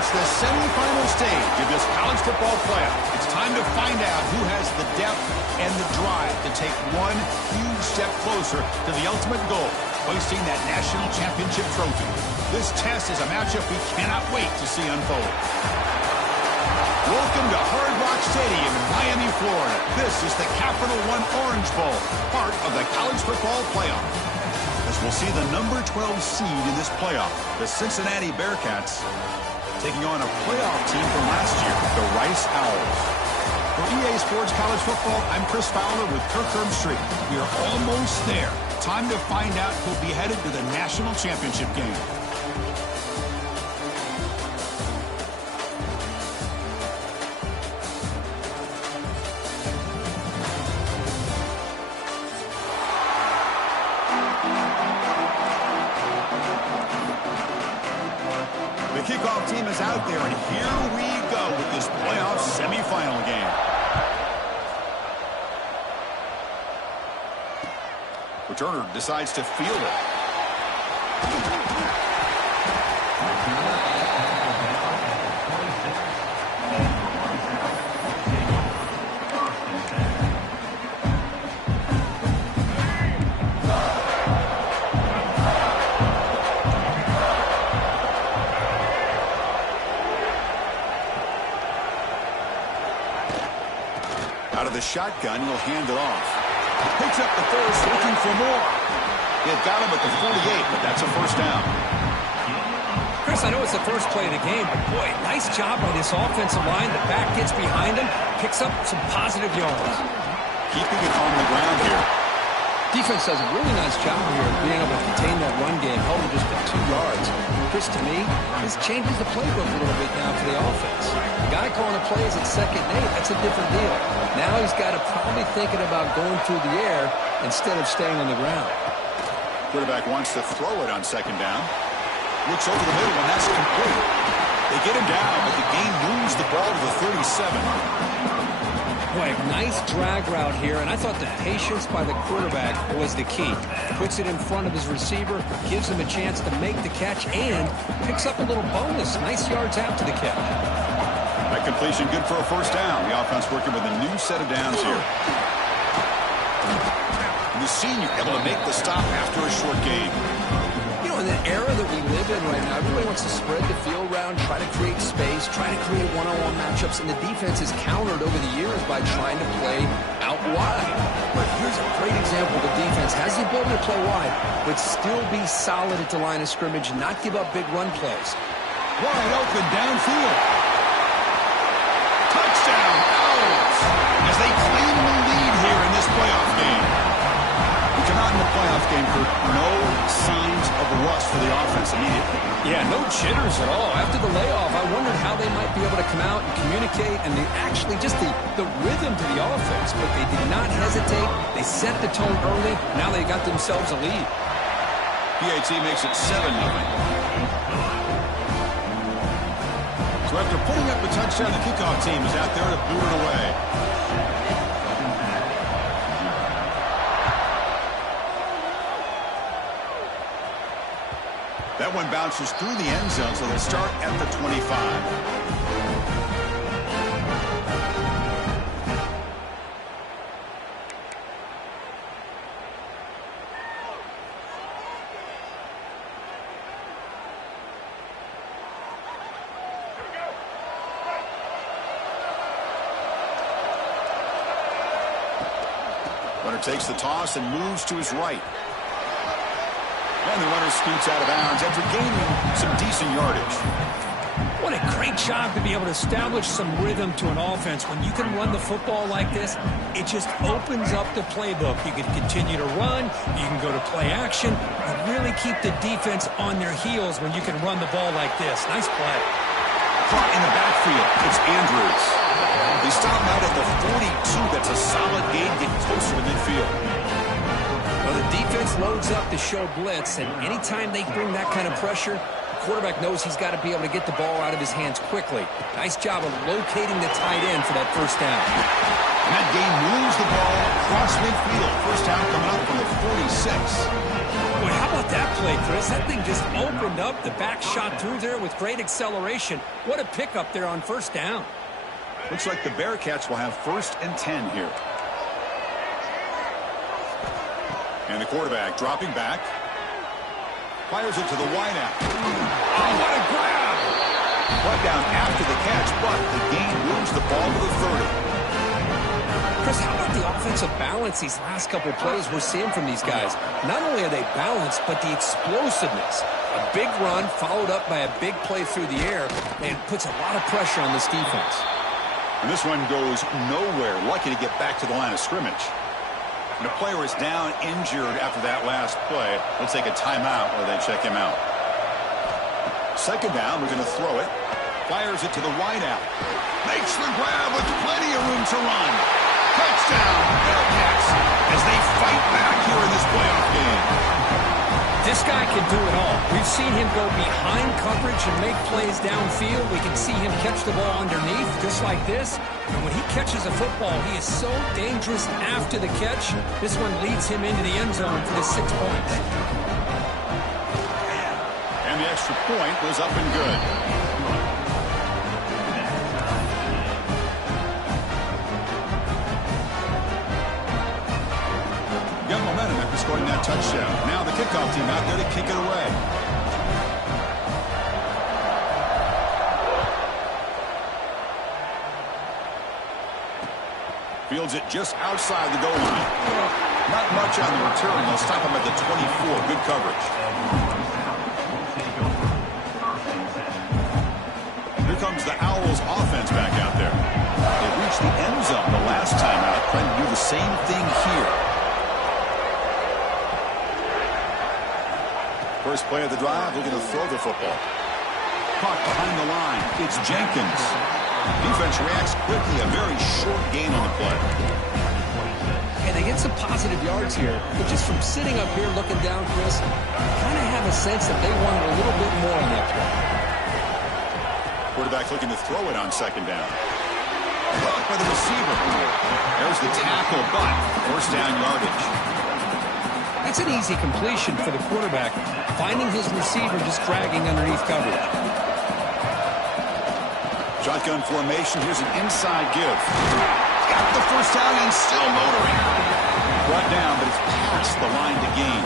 reached the semifinal stage of this college football playoff. It's time to find out who has the depth and the drive to take one huge step closer to the ultimate goal, hoisting that national championship trophy. This test is a matchup we cannot wait to see unfold. Welcome to Hard Rock Stadium in Miami, Florida. This is the Capital One Orange Bowl, part of the college football playoff. As we'll see the number 12 seed in this playoff, the Cincinnati Bearcats, taking on a playoff team from last year, the Rice Owls. For EA Sports College Football, I'm Chris Fowler with Kirk Herbstreit. We are almost there. Time to find out who'll be headed to the national championship game. The kickoff team is out there, and here we go with this playoff semifinal game. Returner decides to field it. Out of the shotgun, he'll hand it off. Picks up the first, looking for more. He had got him at the 48, but that's a first down. Chris, I know it's the first play of the game, but boy, nice job by this offensive line. The back gets behind him, picks up some positive yards. Keeping it on the ground here. Defense does a really nice job here of being able to contain that run game, held it just at 2 yards. Chris, to me, this changes the playbook a little bit now for the offense. The guy calling the plays at 2nd and 8, that's a different deal. Now he's got to probably thinking about going through the air instead of staying on the ground. Quarterback wants to throw it on 2nd down. Looks over the middle, and that's complete. They get him down, but the game moves the ball to the 37. Boy, nice drag route here, and I thought the patience by the quarterback was the key. Puts it in front of his receiver, gives him a chance to make the catch, and picks up a little bonus. Nice yards after the catch. That completion good for a first down. The offense working with a new set of downs here. And the senior able to make the stop after a short game. You know, in the era that we live in right now, everybody wants to spread the field around, try to create space, try to create one-on-one matchups, and the defense is countered over the years by trying to play out wide. But here's a great example. The defense has the ability to play wide, but still be solid at the line of scrimmage and not give up big run plays. Wide open downfield. Touchdown, Owls, as they claim the lead here in this playoff game. We come out in the playoff game for no signs of rust for the offense immediately. Yeah, no jitters at all. After the layoff, I wondered how they might be able to come out and communicate, and actually just the rhythm to the offense. But they did not hesitate. They set the tone early. Now they got themselves a lead. PAT makes it 7-0. So after putting up a touchdown, the kickoff team is out there to boot it away. That one bounces through the end zone, so they'll start at the 25. Runner takes the toss and moves to his right. And the runner scoots out of bounds after gaining some decent yardage. What a great job to be able to establish some rhythm to an offense. When you can run the football like this, it just opens up the playbook. You can continue to run. You can go to play action. You really keep the defense on their heels when you can run the ball like this. Nice play. Caught in the backfield. It's Andrews. They stop out at the 42. That's a solid gain, getting closer to midfield. Well, the defense loads up to show blitz, and anytime they bring that kind of pressure, quarterback knows he's got to be able to get the ball out of his hands quickly. Nice job of locating the tight end for that first down. And that game moves the ball across midfield. First down coming up from the 46. Boy, how about that play, Chris? That thing just opened up. The back shot through there with great acceleration. What a pickup there on first down. Looks like the Bearcats will have 1st and 10 here. And the quarterback dropping back. Fires it to the wideout. Oh, what a grab! Brought down after the catch, but the gain moves the ball to the 30. Chris, how about the offensive balance these last couple plays we're seeing from these guys? Not only are they balanced, but the explosiveness. A big run followed up by a big play through the air, and puts a lot of pressure on this defense. And this one goes nowhere. Lucky to get back to the line of scrimmage. And the player is down injured after that last play. We'll take a timeout while they check him out. Second down, we're going to throw it. Fires it to the wideout. Makes the grab with plenty of room to run. Touchdown, Bearcats, as they fight back here in this playoff game. This guy can do it all. We've seen him go behind coverage and make plays downfield. We can see him catch the ball underneath, just like this. And when he catches a football, he is so dangerous after the catch. This one leads him into the end zone for the 6 points. And the extra point was up and good. Got momentum after scoring that touchdown. Now the kickoff team out there to kick it away. Fields it just outside the goal line. Not much on the return. They'll stop him at the 24. Good coverage. Here comes the Owls offense back out there. They reached the end zone the last time out. Trying to do the same thing here. First play of the drive, looking to throw the football. Caught behind the line. It's Jenkins. Defense reacts quickly. A very short gain on the play. And they get some positive yards here. But just from sitting up here looking down, Chris, kind of have a sense that they wanted a little bit more on that play. Quarterback looking to throw it on second down. Blocked by the receiver. There's the tackle, but first down yardage. That's an easy completion for the quarterback, finding his receiver just dragging underneath coverage. Shotgun formation. Here's an inside give. Got the first down and still motoring. Brought down, but it's past the line to gain.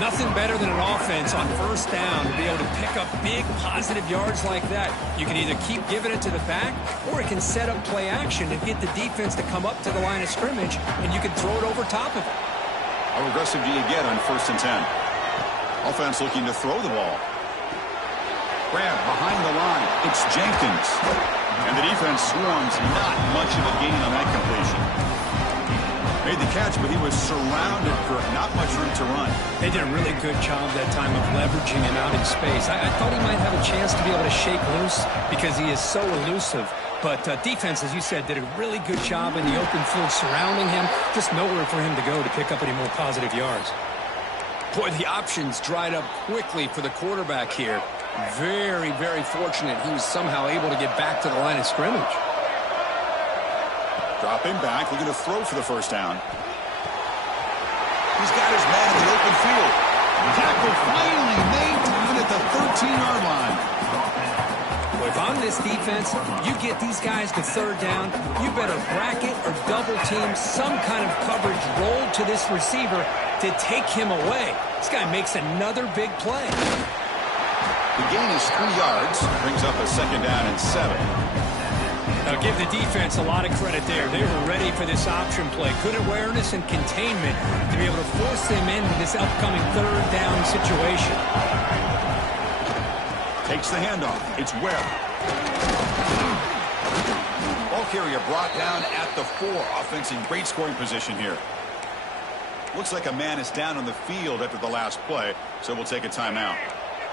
Nothing better than an offense on first down to be able to pick up big positive yards like that. You can either keep giving it to the back, or it can set up play action and get the defense to come up to the line of scrimmage, and you can throw it over top of it. How aggressive do you get on 1st and 10? Offense looking to throw the ball. Grab behind the line. It's Jenkins. And the defense swarms. Not much of a gain on that completion. Made the catch, but he was surrounded for not much room to run. They did a really good job that time of leveraging him out in space. I thought he might have a chance to be able to shake loose because he is so elusive. But defense, as you said, did a really good job in the open field surrounding him. Just nowhere for him to go to pick up any more positive yards. Boy, the options dried up quickly for the quarterback here. Very, very fortunate he was somehow able to get back to the line of scrimmage. Dropping back, looking to throw for the first down. He's got his man in the open field. Tackle finally made down at the 13-yard line. If I'm this defense, you get these guys to third down, you better bracket or double team some kind of coverage roll to this receiver to take him away. This guy makes another big play. The gain is 3 yards, brings up a second down and 7. Now give the defense a lot of credit there. They were ready for this option play. Good awareness and containment to be able to force them into this upcoming third down situation. Takes the handoff. It's Webb. Ball carrier brought down at the 4. Offense in great scoring position here. Looks like a man is down on the field after the last play, so we'll take a timeout.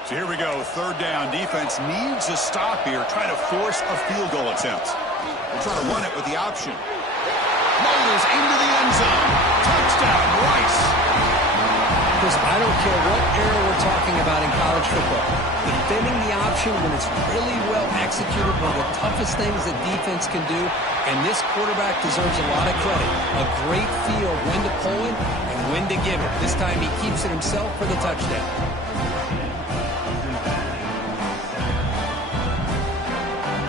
So here we go. Third down. Defense needs a stop here, trying to force a field goal attempt. We'll try to run it with the option. Motors into the end zone. Touchdown, Rice. Chris, I don't care what era we're talking about in college football. Defending the option when it's really well executed, one of the toughest things that defense can do, and this quarterback deserves a lot of credit. A great feel of when to pull it and when to give it. This time he keeps it himself for the touchdown.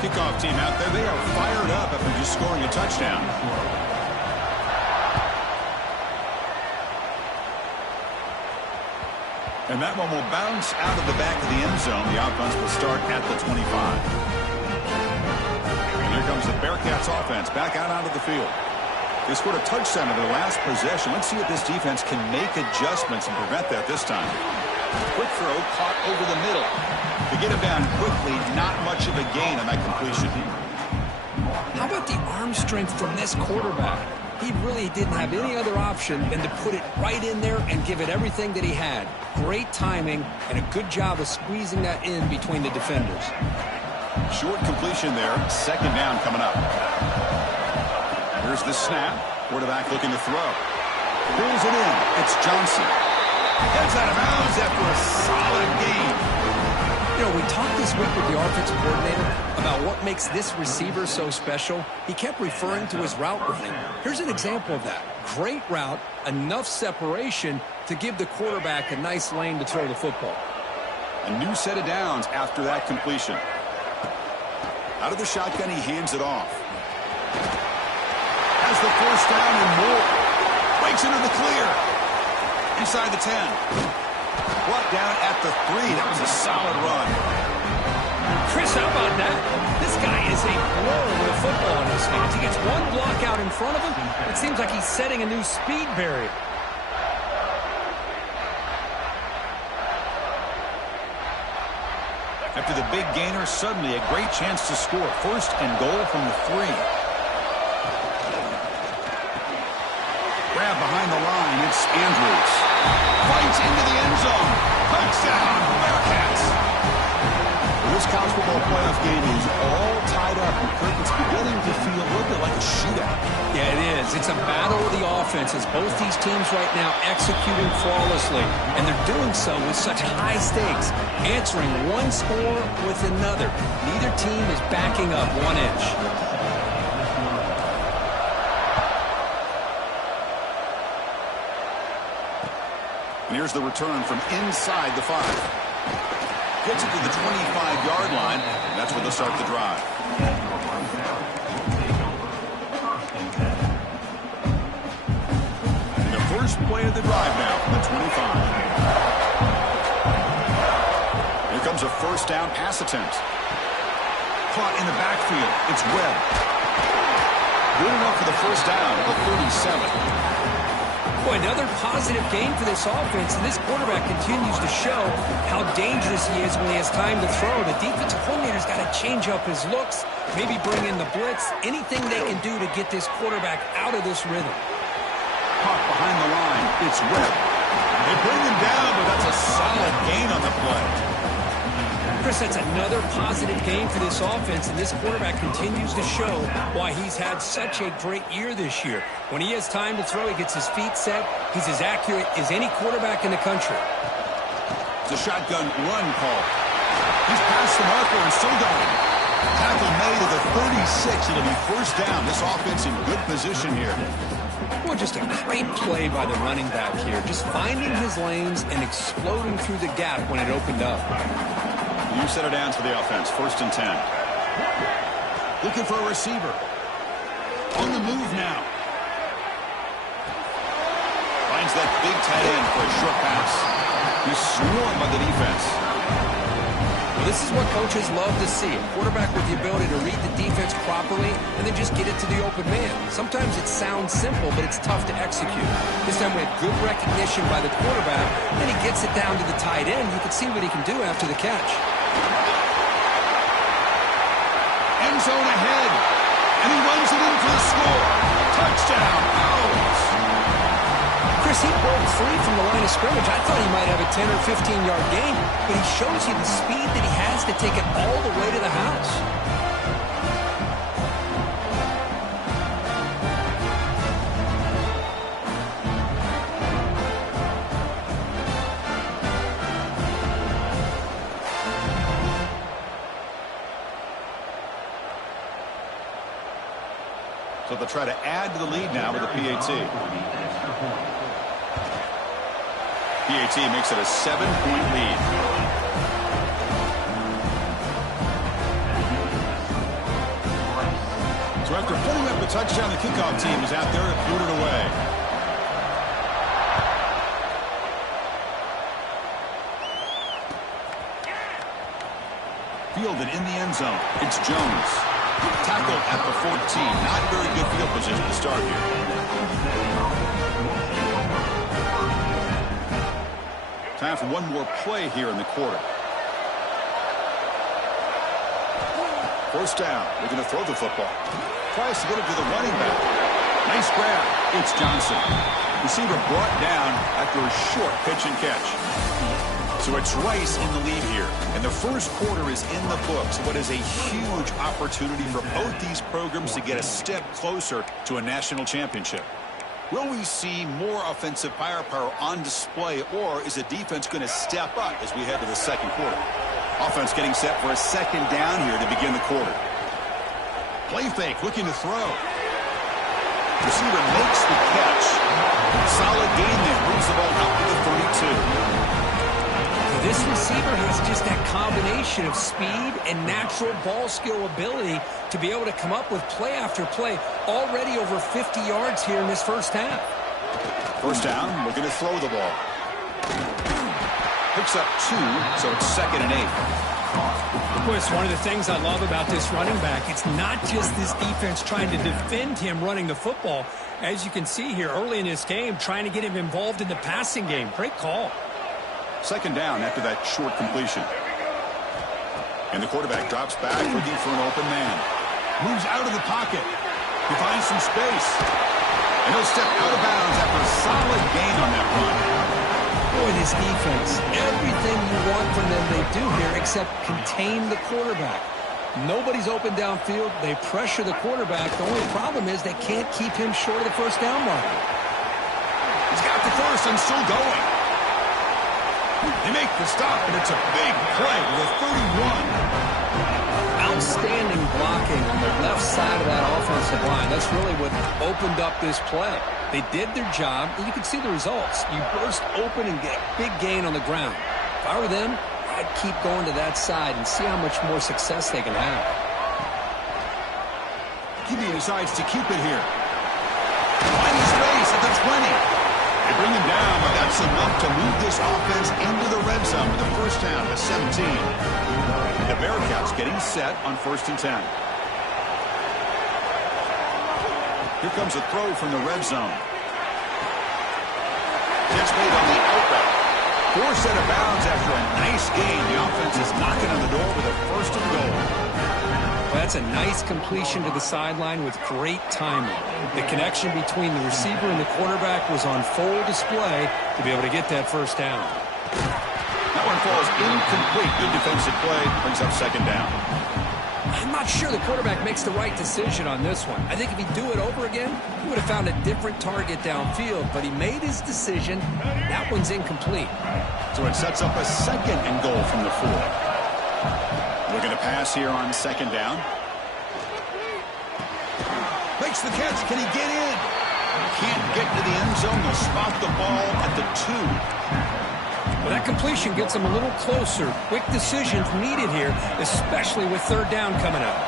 Kickoff team out there, they are fired up after just scoring a touchdown. And that one will bounce out of the back of the end zone. The offense will start at the 25. And here comes the Bearcats offense back out onto the field. They scored a touchdown in their last possession. Let's see if this defense can make adjustments and prevent that this time. Quick throw caught over the middle. To get him down quickly, not much of a gain on that completion. How about the arm strength from this quarterback? He really didn't have any other option than to put it right in there and give it everything that he had. Great timing and a good job of squeezing that in between the defenders. Short completion there. Second down coming up. Here's the snap. Quarterback looking to throw. Pulls it in. It's Johnson. Gets out of bounds after a solid game. You know, we talked this week with the offensive coordinator about what makes this receiver so special. He kept referring to his route running. Here's an example of that. Great route, enough separation to give the quarterback a nice lane to throw the football. A new set of downs after that completion. Out of the shotgun, he hands it off. Has the first down and more. Breaks into the clear. Inside the 10. Brought down at the 3. That was a solid run. Chris, how about that? This guy is a blower with a football in his hands. He gets one block out in front of him. It seems like he's setting a new speed barrier. After the big gainer, suddenly a great chance to score. First and goal from the 3. Grab behind the line. It's Andrews. Fights into the end zone. Touchdown, Bearcats. Well, this college football playoff game is all tied up. And Kirk, it's beginning to feel a little bit like a shootout. Yeah, it is. It's a battle of the offenses. Both these teams right now executing flawlessly. And they're doing so with such high stakes. Answering one score with another. Neither team is backing up 1 inch. And here's the return from inside the 5. Gets it to the 25-yard line. And that's where they'll start the drive. The first play of the drive now from the 25. Here comes a first down pass attempt. Caught in the backfield. It's Webb. Good enough for the first down at the 37. Boy, another positive game for this offense, and this quarterback continues to show how dangerous he is when he has time to throw. The defensive coordinator's got to change up his looks, maybe bring in the blitz, anything they can do to get this quarterback out of this rhythm. Caught behind the line, it's Webb. They bring him down, but that's a solid gain on the play. Chris, that's another positive game for this offense, and this quarterback continues to show why he's had such a great year this year. When he has time to throw, he gets his feet set. He's as accurate as any quarterback in the country. It's a shotgun run call. He's past the marker and still going. Tackle made at the 36. It'll be first down. This offense in good position here. Well, just a great play by the running back here. Just finding his lanes and exploding through the gap when it opened up. New set of downs for the offense. First and 10. Looking for a receiver. On the move now. Finds that big tight end for a short pass. He's swarmed by the defense. Well, this is what coaches love to see. A quarterback with the ability to read the defense properly and then just get it to the open man. Sometimes it sounds simple, but it's tough to execute. This time we had good recognition by the quarterback, and he gets it down to the tight end. You can see what he can do after the catch. End zone ahead, and he runs it in for the score. Touchdown, Owls. Chris, he broke free from the line of scrimmage. I thought he might have a 10 or 15-yard gain, but he shows you the speed that he has to take it all the way to the house. So they'll try to add to the lead now with a PAT. PAT makes it a 7-point lead. So after putting up a touchdown, the kickoff team is out there to boot it away. Fielded in the end zone. It's Jones. Tackled at the 14. Not very good field position to start here. Time for one more play here in the quarter. First down. We're going to throw the football. Tries to get it to the running back. Nice grab. It's Johnson. Receiver brought down after a short pitch and catch. So it's Rice in the lead here. And the first quarter is in the books. What is a huge opportunity for both these programs to get a step closer to a national championship. Will we see more offensive firepower on display, or is the defense going to step up as we head to the second quarter? Offense getting set for a second down here to begin the quarter. Play fake, looking to throw. Receiver makes the catch. Solid gain there. Moves the ball out to the 32. This receiver has just that combination of speed and natural ball skill ability to be able to come up with play after play. Already over 50 yards here in this first half. First down, we're going to throw the ball. Picks up 2, so it's 2nd and 8. Boy, it's one of the things I love about this running back. It's not just this defense trying to defend him running the football. As you can see here early in this game, trying to get him involved in the passing game. Great call. Second down after that short completion. And the quarterback drops back looking for an open man. Moves out of the pocket. He finds some space. And he'll step out of bounds after a solid gain on that run. Boy, this defense, everything you want from them they do here except contain the quarterback. Nobody's open downfield. They pressure the quarterback. The only problem is they can't keep him short of the first down mark. He's got the first and still going. They make the stop, and it's a big play with a 31. Outstanding blocking on the left side of that offensive line. That's really what opened up this play. They did their job, and you can see the results. You burst open and get a big gain on the ground. If I were them, I'd keep going to that side and see how much more success they can have. He decides to keep it here. Finding space at the 20. They bring him down, but that's enough to move this offense into the red zone with a first down to 17. The Bearcats getting set on 1st and 10. Here comes a throw from the red zone. Catch made on the outback. 4 set of bounds after a nice gain. The offense is knocking on the door with a first and goal. Well, that's a nice completion to the sideline with great timing. The connection between the receiver and the quarterback was on full display to be able to get that first down. That one falls incomplete. Good defensive play. Brings up second down. I'm not sure the quarterback makes the right decision on this one. I think if he'd do it over again, he would have found a different target downfield, but he made his decision. That one's incomplete. So it sets up a second and goal from the 4. We're going to pass here on second down. Makes the catch. Can he get in? Can't get to the end zone. They'll spot the ball at the 2. Well, that completion gets him a little closer. Quick decisions needed here, especially with third down coming up.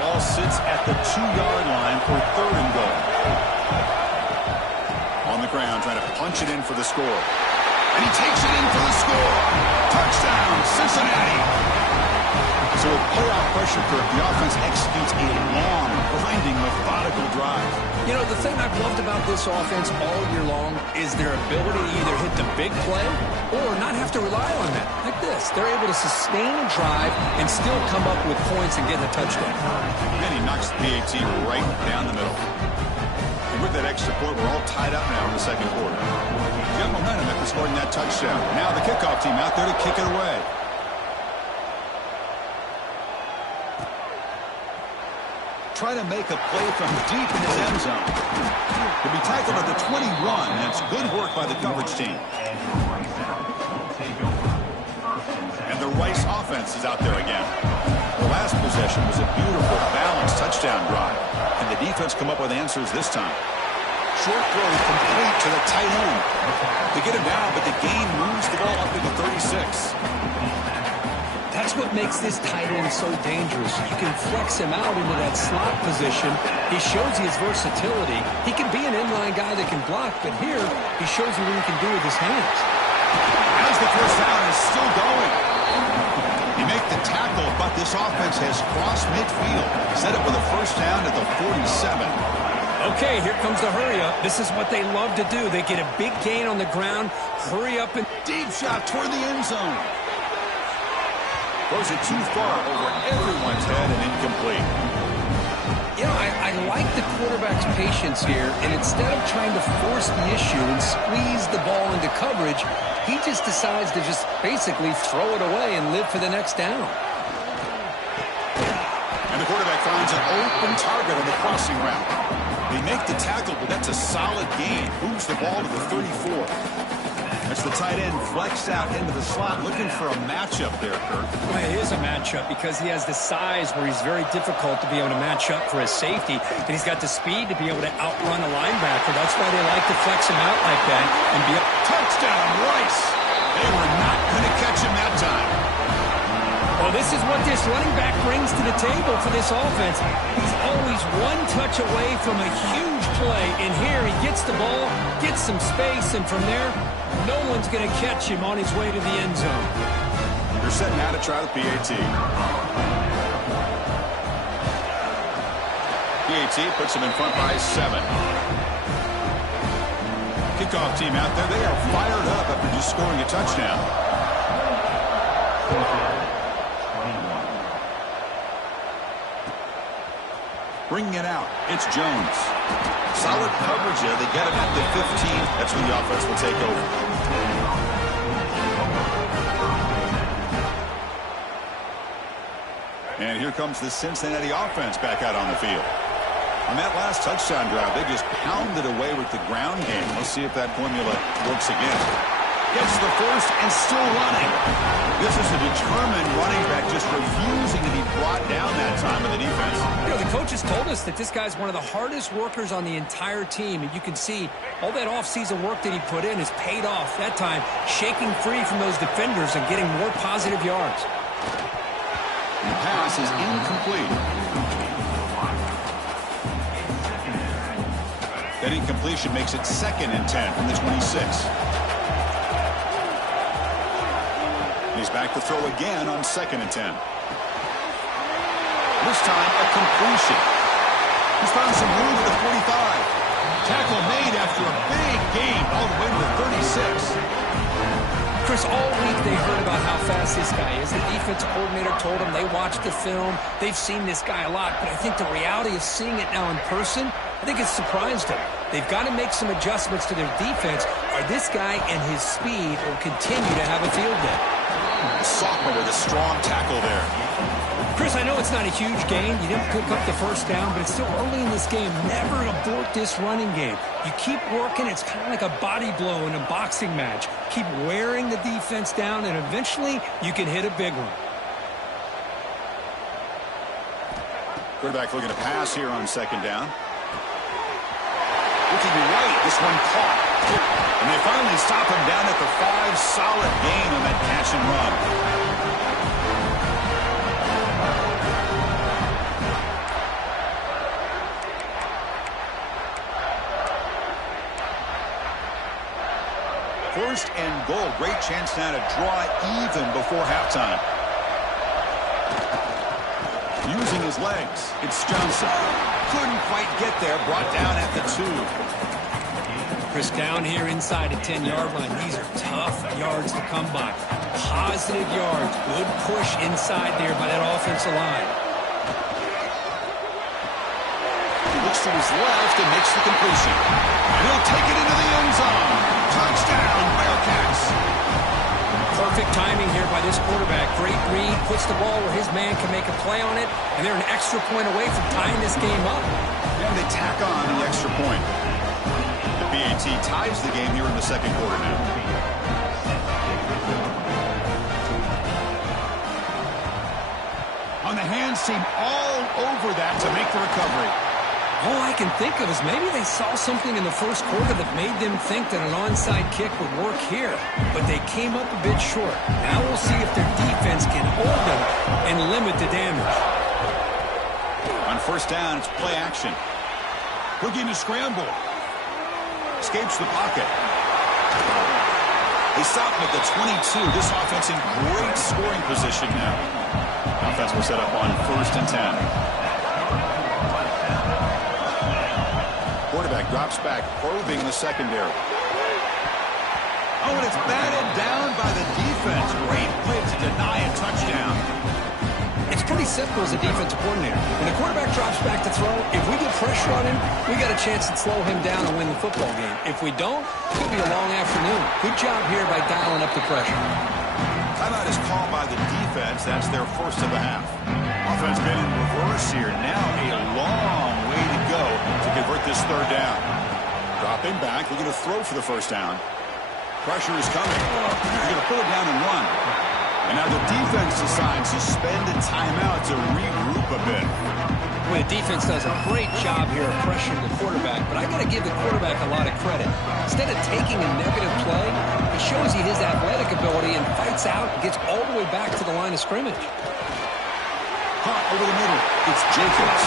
Ball sits at the 2-yard line for 3rd and goal. On the ground, trying to punch it in for the score. And he takes it in for the score. Touchdown, Cincinnati. So with playoff pressure, Kirk, the offense executes a long, grinding, methodical drive. You know, the thing I've loved about this offense all year long is their ability to either hit the big play or not have to rely on that. Like this. They're able to sustain a drive and still come up with points and get a touchdown. And he knocks the PAT right down the middle. And with that extra point, we're all tied up now in the second quarter. Got momentum after scoring that touchdown. Now the kickoff team out there to kick it away. Try to make a play from deep in his end zone. He'll be tackled at the 21. That's good work by the coverage team. And the Rice offense is out there again. The last possession was a beautiful, balanced touchdown. touchdown drive. And the defense come up with answers this time. Short throw complete to the tight end. They get him down, but the gain moves the ball up to the 36. That's what makes this tight end so dangerous. You can flex him out into that slot position. He shows his versatility. He can be an inline guy that can block, but here he shows you what he can do with his hands. As the first down is still going. You make the tackle, but this offense has crossed midfield. Set up with a first down at the 47. Okay, here comes the hurry up. This is what they love to do. They get a big gain on the ground, hurry up, and Deep shot toward the end zone. Throws it too far over everyone's head and incomplete. You know, I like the quarterback's patience here, and instead of trying to force the issue and squeeze the ball into coverage, he just decides to just basically throw it away and live for the next down. And the quarterback finds an open target on the crossing route. They make the tackle, but that's a solid gain. Moves the ball to the 34. As the tight end flexed out into the slot, looking for a matchup there, Kirk. Well, it is a matchup because he has the size where he's very difficult to be able to match up for his safety, and he's got the speed to be able to outrun a linebacker. That's why they like to flex him out like that and be a touchdown, Rice. They were not going to catch him that time. Well, this is what this running back brings to the table for this offense. He's always one touch away from a huge play, and here he gets the ball, gets some space, and from there, no one's going to catch him on his way to the end zone. They're setting out to try the PAT. PAT puts him in front by 7. Kickoff team out there, they are fired up after just scoring a touchdown. Bringing it out, it's Jones. Solid coverage there. They get him at the 15. That's when the offense will take over. And here comes the Cincinnati offense back out on the field. On that last touchdown drive, they just pounded away with the ground game. Let's see if that formula works again. Gets the first and still running. This is a determined running back just refusing to be brought down that time in the defense. You know, the coaches told us that this guy's one of the hardest workers on the entire team, and you can see all that offseason work that he put in has paid off. That time, shaking free from those defenders and getting more positive yards. And the pass is incomplete. That incompletion makes it 2nd and 10 from the 26. He's back to throw again on 2nd and 10. This time, a completion. He's found some room at the 45. Tackle made after a big gain all the way to the 36. Chris, all week they heard about how fast this guy is. The defense coordinator told them they watched the film. They've seen this guy a lot, but I think the reality of seeing it now in person, I think it's surprised them. They've got to make some adjustments to their defense, or this guy and his speed will continue to have a field day. Sophomore with a strong tackle there. Chris, I know it's not a huge gain. You didn't pick up the first down, but it's still early in this game. Never abort this running game. You keep working. It's kind of like a body blow in a boxing match. Keep wearing the defense down, and eventually you can hit a big one. Quarterback looking to pass here on 2nd down. Looking right, this one caught. And they finally stop him down at the 5. Solid gain on that catch and run. First and goal. Great chance now to draw even before halftime. Using his legs, it's Johnson. Couldn't quite get there. Brought down at the 2. Chris, down here inside the 10-yard line, these are tough yards to come by. Positive yards. Good push inside there by that offensive line. Looks to his left and makes the completion. And he'll take it into the end zone. Touchdown, Bearcats. Perfect timing here by this quarterback. Great read, puts the ball where his man can make a play on it, and they're an extra point away from tying this game up. And they tack on the extra point. The PAT ties the game here in the 2nd quarter now. On the hands team all over that to make the recovery. All I can think of is maybe they saw something in the first quarter that made them think that an onside kick would work here. But they came up a bit short. Now we'll see if their defense can hold them and limit the damage. On first down, it's play action. Looking to scramble. Escapes the pocket. They stop him at the 22. This offense in great scoring position now. Offense will set up on 1st and 10. Quarterback drops back, probing the secondary. Oh, and it's batted down by the defense. Great play to deny a touchdown. It's pretty simple as a defensive coordinator. When the quarterback drops back to throw, if we get pressure on him, we got a chance to slow him down and win the football game. If we don't, it could be a long afternoon. Good job here by dialing up the pressure. Timeout is called by the defense. That's their first of the half. Offense been in reverse here. Now a long way to go to convert this 3rd down. Dropping back, looking to throw for the 1st down. Pressure is coming. They're going to pull it down and run. And now the defense decides to spend a timeout to regroup a bit. Well, the defense does a great job here of pressuring the quarterback, but I got to give the quarterback a lot of credit. Instead of taking a negative play, he shows you his athletic ability and fights out and gets all the way back to the line of scrimmage. Caught over the middle. It's Jacobs.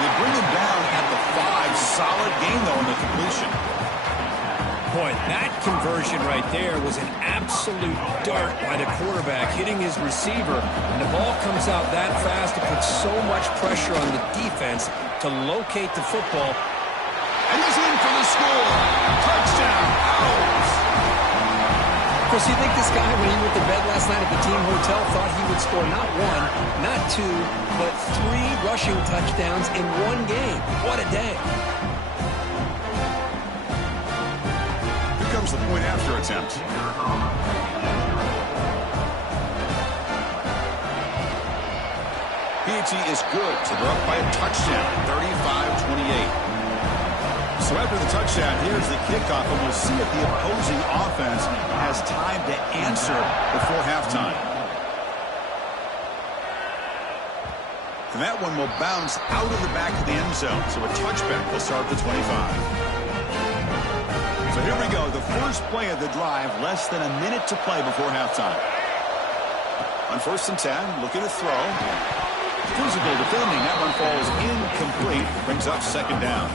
They bring him down at the 5. Solid gain, though, on the completion. Boy, that conversion right there was an absolute dart by the quarterback hitting his receiver, and the ball comes out that fast to put so much pressure on the defense to locate the football. And he's in for the score. Touchdown, Owls. Of course, you think this guy, when he went to bed last night at the team hotel, thought he would score not 1, not 2, but 3 rushing touchdowns in one game. What a day. The point after attempt. PAT is good, so they're up by a touchdown, 35-28. So after the touchdown, here's the kickoff, and we'll see if the opposing offense has time to answer before halftime. And that one will bounce out of the back of the end zone, so a touchback will start the 25. So here we go, the first play of the drive, less than a minute to play before halftime. On 1st and 10, looking to throw. Physical defending, that one falls incomplete, brings up 2nd down.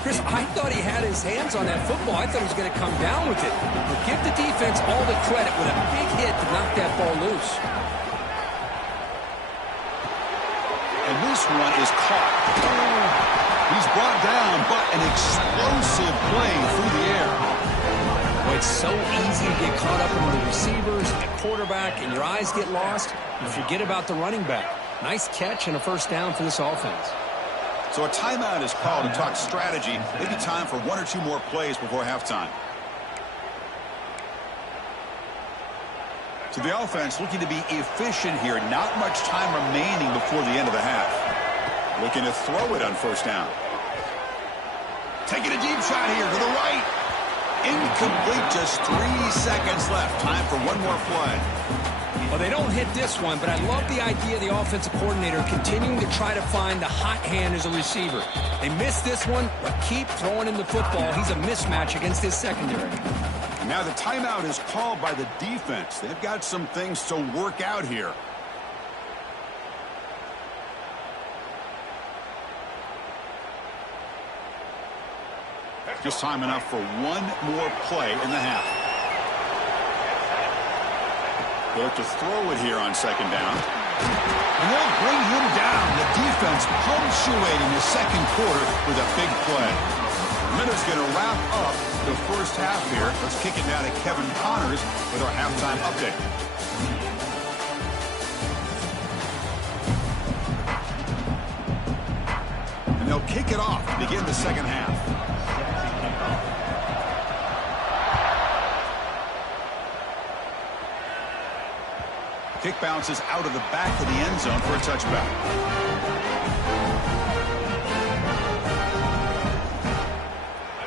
Chris, I thought he had his hands on that football. I thought he was going to come down with it. But give the defense all the credit with a big hit to knock that ball loose. And this one is caught. He's brought down, but an explosive play through the air. Well, it's so easy to get caught up in the receivers, the quarterback, and your eyes get lost. You forget about the running back. Nice catch and a 1st down for this offense. So a timeout is called to talk strategy. Maybe time for 1 or 2 more plays before halftime. So the offense looking to be efficient here. Not much time remaining before the end of the half. Looking to throw it on 1st down. Taking a deep shot here to the right. Incomplete, just 3 seconds left. Time for 1 more play. Well, they don't hit this one, but I love the idea of the offensive coordinator continuing to try to find the hot hand as a receiver. They missed this one, but keep throwing him the football. He's a mismatch against his secondary. Now the timeout is called by the defense. They've got some things to work out here. Just time enough for 1 more play in the half. They look to throw it here on 2nd down. And they'll bring him down. The defense punctuating the 2nd quarter with a big play. Minute's going to wrap up the first half here. Let's kick it down to Kevin Connors with our halftime update. And they'll kick it off to begin the 2nd half. Kick bounces out of the back of the end zone for a touchback.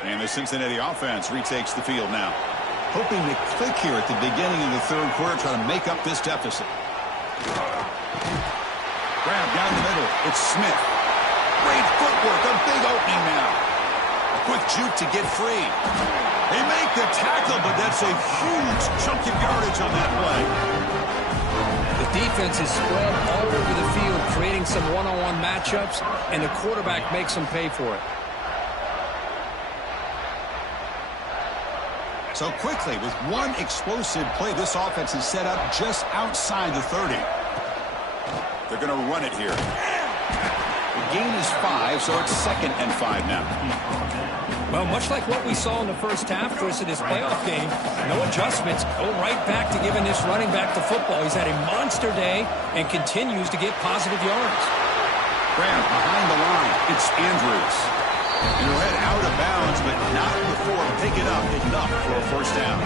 And the Cincinnati offense retakes the field now. Hoping to click here at the beginning of the 3rd quarter, try to make up this deficit. Grab down the middle. It's Smith. Great footwork. A big opening now. A quick juke to get free. They make the tackle, but that's a huge chunk of yardage on that play. The defense is spread all over the field, creating some one-on-one matchups, and the quarterback makes them pay for it. So quickly, with one explosive play, this offense is set up just outside the 30. They're going to run it here. The gain is 5, so it's 2nd and 5 now. Well, much like what we saw in the first half, Chris, in this playoff game, no adjustments. Go right back to giving this running back the football. He's had a monster day and continues to get positive yards. Graham behind the line. It's Andrews. And he'll head out of bounds, but not before picking up enough for a first down.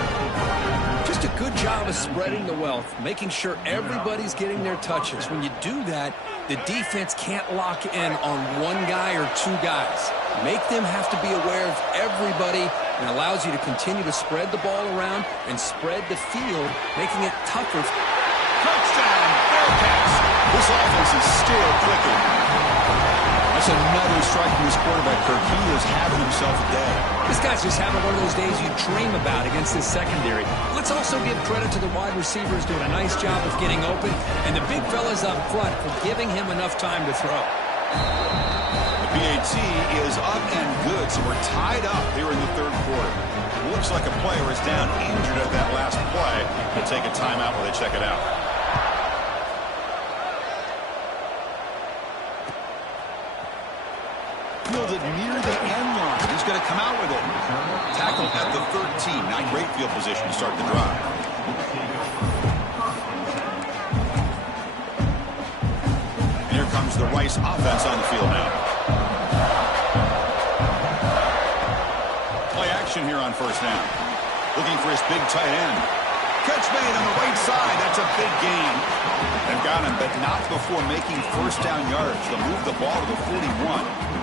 Just a good job of spreading the wealth, making sure everybody's getting their touches. When you do that, the defense can't lock in on one guy or two guys. Make them have to be aware of everybody, and allows you to continue to spread the ball around and spread the field, making it tougher. Touchdown, Bearcats. This offense is still clicking. That's another strike from this quarterback, Kirk. He is having himself a day. This guy's just having one of those days you dream about against this secondary. Let's also give credit to the wide receivers doing a nice job of getting open, and the big fellas up front for giving him enough time to throw. The PAT is up and good, so we're tied up here in the third quarter. Looks like a player is down injured at that last play. They'll take a timeout while they check it out. Fielded near the end line. He's going to come out with it. Tackled at the 13. Not great field position to start the drive. And here comes the Rice offense on the field now. Play action here on first down. Looking for his big tight end. Catch made on the right side. That's a big gain. They've got him, but not before making first down yards. They'll move the ball to the 41.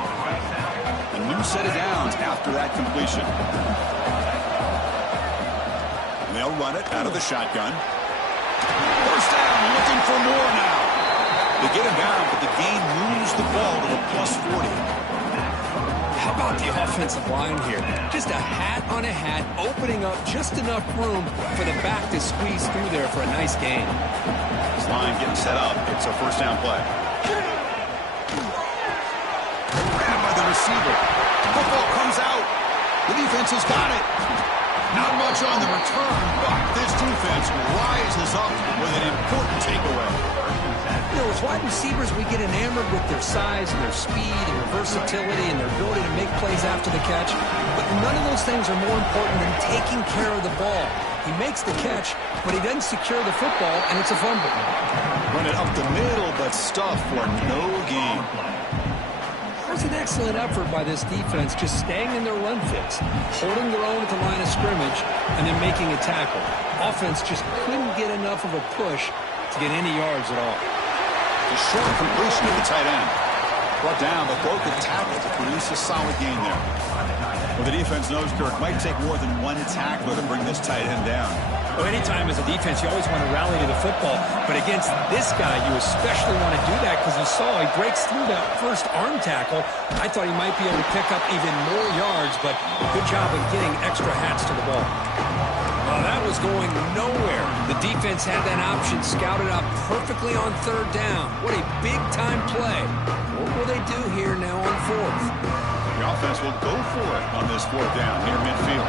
A new set of downs after that completion. And they'll run it out of the shotgun. First down, looking for more now. They get him down, but the gain moves the ball to the +40. How about the offensive line here? Just a hat on a hat, opening up just enough room for the back to squeeze through there for a nice gain. This line getting set up. It's a first down play. Receiver. Football comes out. The defense has got it. Not much on the return, but this defense rises up with an important takeaway. You know, as wide receivers, we get enamored with their size and their speed and their versatility and their ability to make plays after the catch, but none of those things are more important than taking care of the ball. He makes the catch, but he doesn't secure the football, and it's a fumble. Run it up the middle, but stuff for no gain. There's an excellent effort by this defense, just staying in their run fits, holding their own at the line of scrimmage, and then making a tackle. Offense just couldn't get enough of a push to get any yards at all. A short completion to the tight end. Brought down, but broke a tackle to produce a solid gain there. Well, the defense knows, Kirk, might take more than one tackler to bring this tight end down. Well, anytime as a defense, you always want to rally to the football. But against this guy, you especially want to do that because you saw he breaks through that first arm tackle. I thought he might be able to pick up even more yards, but good job of getting extra hats to the ball. Well, that was going nowhere. The defense had that option scouted out perfectly on third down. What a big-time play. What will they do here now on fourth? The offense will go for it on this fourth down near midfield.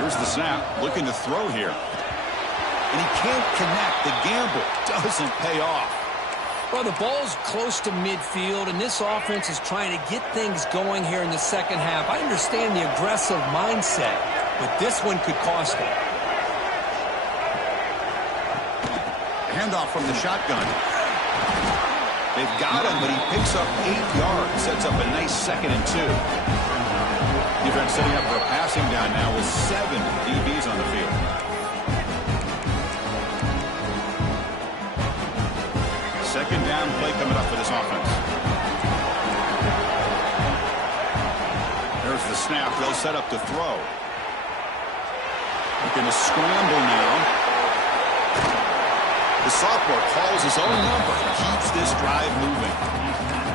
Here's the snap, looking to throw here. And he can't connect. The gamble doesn't pay off. Well, the ball's close to midfield, and this offense is trying to get things going here in the second half. I understand the aggressive mindset, but this one could cost them. Handoff from the shotgun. They've got him, but he picks up 8 yards. Sets up a nice 2nd and 2. Defense setting up for a passing down now with 7 DBs on the field. Second down play coming up for this offense. There's the snap. They'll set up to throw. Looking to scramble now. The sophomore calls his own number and keeps this drive moving.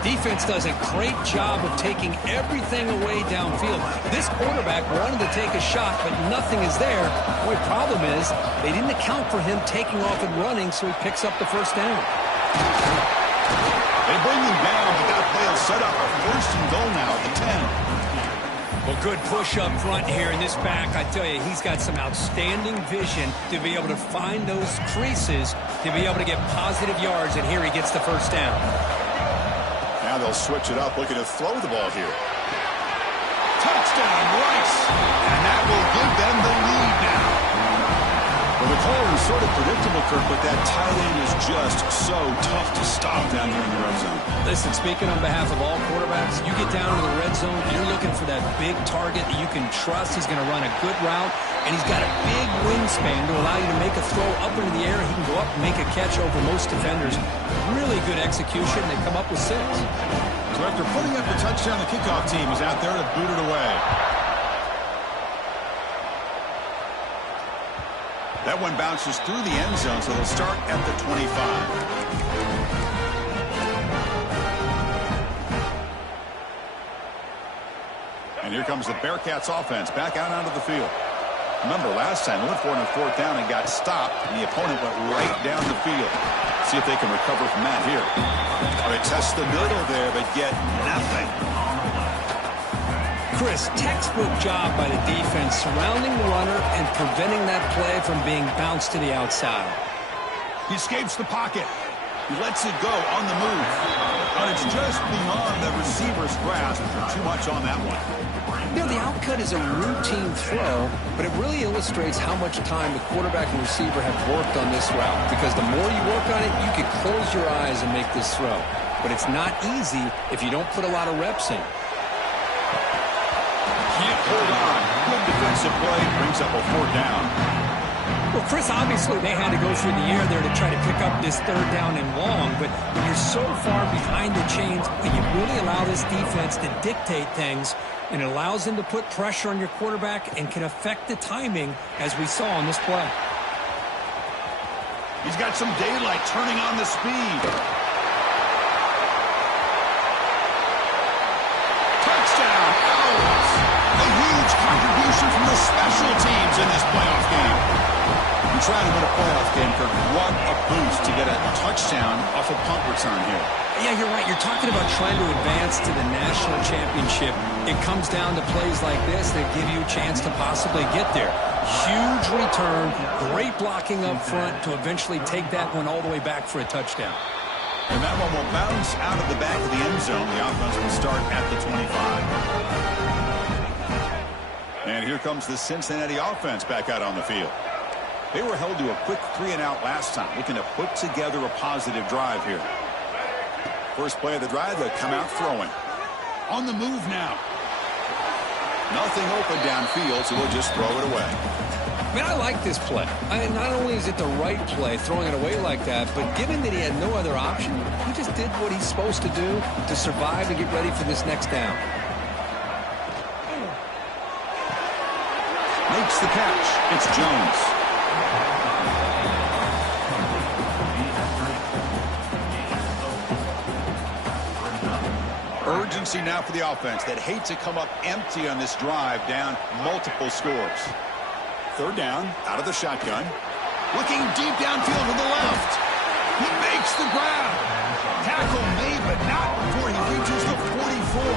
Defense does a great job of taking everything away downfield. This quarterback wanted to take a shot, but nothing is there. The only problem is they didn't account for him taking off and running, so he picks up the first down. They bring him down, but that play will set up a first and goal now at the 10. Well, good push up front here in this back. I tell you, he's got some outstanding vision to be able to find those creases, to be able to get positive yards, and here he gets the first down. Now they'll switch it up, looking to throw the ball here. Touchdown, Rice! And that will give them the lead now. Well, the call is sort of predictable, Kirk, but that tight end is just so tough to stop down here in the red zone. Listen, speaking on behalf of all quarterbacks, you get down to the red zone, you're looking for that big target that you can trust. He's going to run a good route, and he's got a big wingspan to allow you to make a throw up into the air. He can go up and make a catch over most defenders. Really good execution. They come up with 6. So after putting up the touchdown, the kickoff team is out there to boot it away. That one bounces through the end zone, so they'll start at the 25. And here comes the Bearcats offense back out onto the field. Remember, last time they went for it on 4th down and got stopped, and the opponent went right down the field. See if they can recover from that here. All right, test the middle there, but get nothing. Chris, textbook job by the defense surrounding the runner and preventing that play from being bounced to the outside. He escapes the pocket. He lets it go on the move. But it's just beyond the receiver's grasp. Too much on that one. You know, the outcut is a routine throw, but it really illustrates how much time the quarterback and receiver have worked on this route. Because the more you work on it, you can close your eyes and make this throw. But it's not easy if you don't put a lot of reps in. Can't hold on. Good defensive play. Brings up a 4th down. Well, Chris, obviously they had to go through the air there to try to pick up this 3rd down and long, but when you're so far behind the chains and you really allow this defense to dictate things, and it allows them to put pressure on your quarterback and can affect the timing, as we saw on this play. He's got some daylight turning on the speed. Touchdown, Owls! A huge contribution from the special teams in this playoff game. You try to win a playoff game, Kirk. What a boost to get a touchdown off a punt return here. Yeah, you're right. You're talking about trying to advance to the national championship. It comes down to plays like this that give you a chance to possibly get there. Huge return, great blocking up front to eventually take that one all the way back for a touchdown. And that one will bounce out of the back of the end zone. The offense will start at the 25. And here comes the Cincinnati offense back out on the field. They were held to a quick 3-and-out last time, looking to put together a positive drive here. First play of the drive, they'll come out throwing. On the move now. Nothing open downfield, so we'll just throw it away. I mean, I like this play. Not only is it the right play, throwing it away like that, but given that he had no other option, he just did what he's supposed to do to survive and get ready for this next down. Makes the catch. It's Jones. Urgency now for the offense that hate to come up empty on this drive, down multiple scores. 3rd down, out of the shotgun. Looking deep downfield to the left. He makes the grab. Tackle made, but not before he reaches the 44.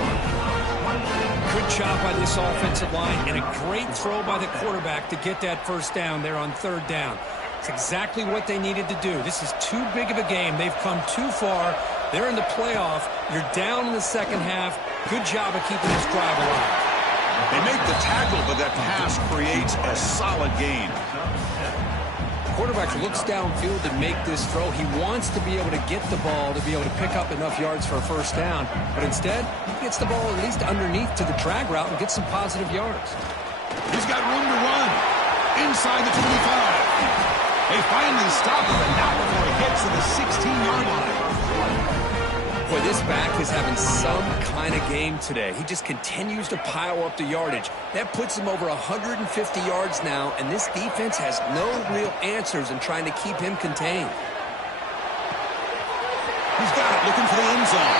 Good job by this offensive line and a great throw by the quarterback to get that first down there on 3rd down. It's exactly what they needed to do. This is too big of a game. They've come too far. They're in the playoff. You're down in the second half. Good job of keeping this drive alive. They make the tackle, but that pass creates a solid gain. The quarterback looks downfield to make this throw. He wants to be able to get the ball to be able to pick up enough yards for a first down. But instead, he gets the ball at least underneath to the drag route and gets some positive yards. He's got room to run. Inside the 25. They finally stop him, but not before he gets to the 16-yard line. Boy, this back is having some kind of game today. He just continues to pile up the yardage. That puts him over 150 yards now, and this defense has no real answers in trying to keep him contained. He's got it, looking for the end zone.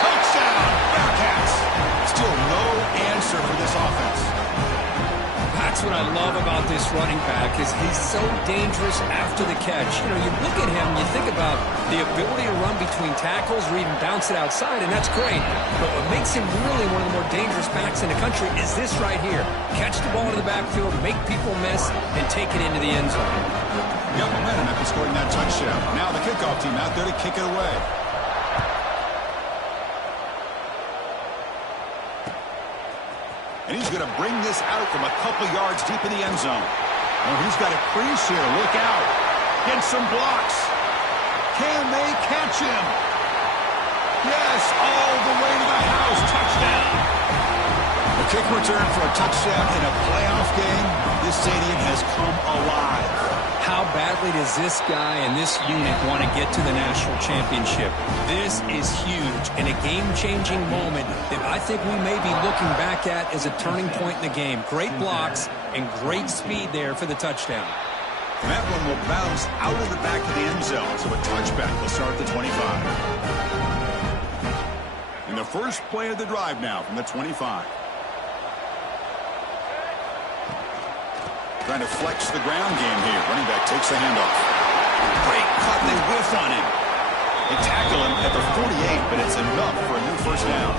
Touchdown, Bearcats. Still no answer for this offense. That's what I love about this running back is he's so dangerous after the catch. You know, you look at him, you think about the ability to run between tackles or even bounce it outside, and that's great. But what makes him really one of the more dangerous backs in the country is this right here. Catch the ball in the backfield, make people miss, and take it into the end zone. Got momentum after scoring that touchdown. Now the kickoff team out there to kick it away. And he's going to bring this out from a couple yards deep in the end zone. Oh, he's got a crease here. Look out. Get some blocks. Can they catch him? Yes, all the way to the house. Touchdown. A kick return for a touchdown in a playoff game. This stadium has come alive. How badly does this guy and this unit want to get to the national championship? This is huge and a game-changing moment that I think we may be looking back at as a turning point in the game. Great blocks and great speed there for the touchdown. And that one will bounce out of the back of the end zone, so a touchback will start at the 25. And the first play of the drive now from the 25. Trying to flex the ground game here. Running back takes the handoff. Great cut. They whiff on him. They tackle him at the 48, but it's enough for a new first down.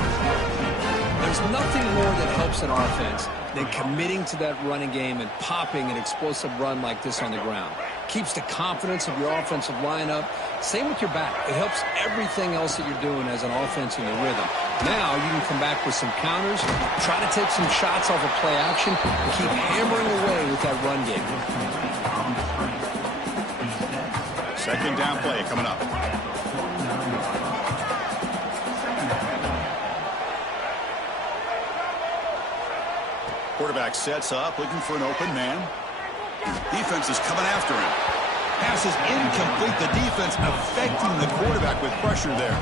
There's nothing more that helps an offense than committing to that running game and popping an explosive run like this on the ground. Keeps the confidence of your offensive lineup. Same with your back. It helps everything else that you're doing as an offense in the rhythm. Now you can come back with some counters, try to take some shots off of play action, and keep hammering away with that run game. Second down play coming up. Quarterback sets up, looking for an open man. Defense is coming after him. Pass is incomplete. The defense affecting the quarterback with pressure there.